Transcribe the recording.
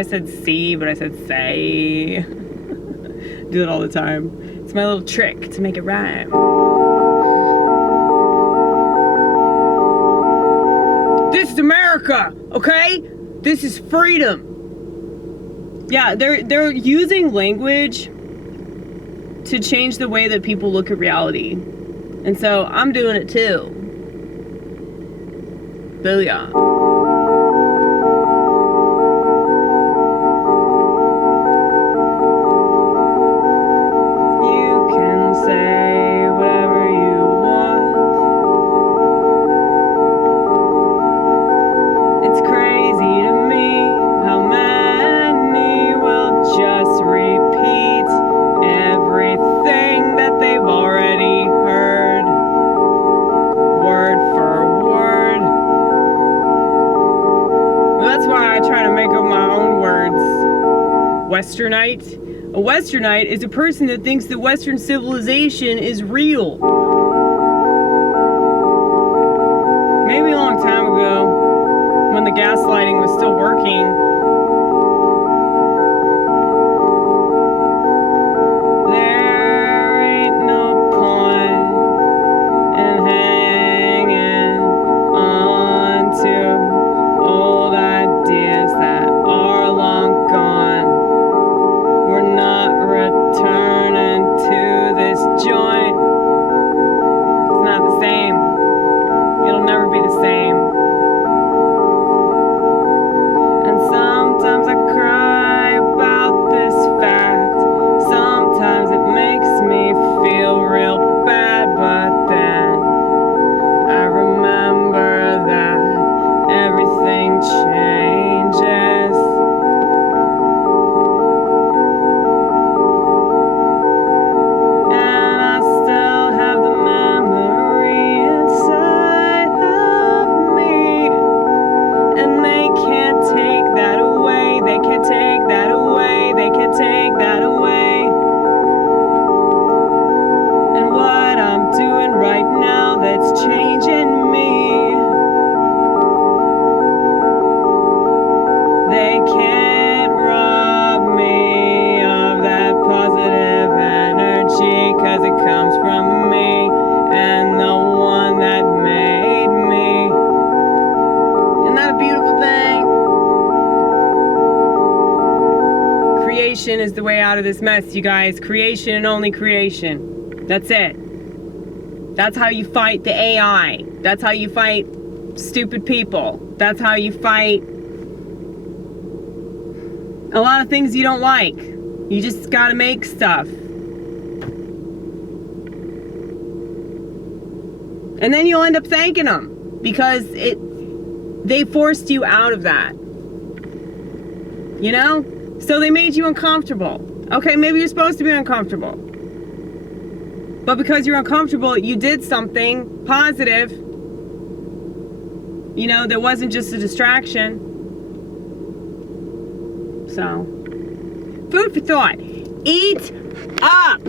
I said see, but I said say. Do it all the time. It's my little trick to make it rhyme. This is America, okay? This is freedom. Yeah, they're using language to change the way that people look at reality. And so I'm doing it too. Booyah. You can say whatever you want. It's crazy to me how many will just repeat everything that they've already heard, word for word. Well, that's why I try to make up my own words. Westernite. A Westernite is a person that thinks that Western civilization is real. Maybe a long time ago, when the gaslighting was still working, there ain't no point in hanging on to old ideas that are long gone. We're not returning to this joint. It's not the same. It'll never be the same. And sometimes I cry about this fact. Sometimes it makes me feel real bad, but then I remember that everything changes. And I still have the memory inside of me. And they can't take that away. They can't take that away. They can't take that away. And what I'm doing right now that's changing me, they can't rob me of that positive energy, 'cause it comes from me and the one that made me. Isn't that a beautiful thing? Creation is the way out of this mess, you guys. Creation and only creation. That's it. That's how you fight the AI. That's how you fight stupid people. That's how you fight a lot of things you don't like. You just gotta make stuff. And then you'll end up thanking them because they forced you out of that. You know? So they made you uncomfortable. Okay, maybe you're supposed to be uncomfortable. But because you're uncomfortable, you did something positive, you know, that wasn't just a distraction. So, food for thought. Eat up!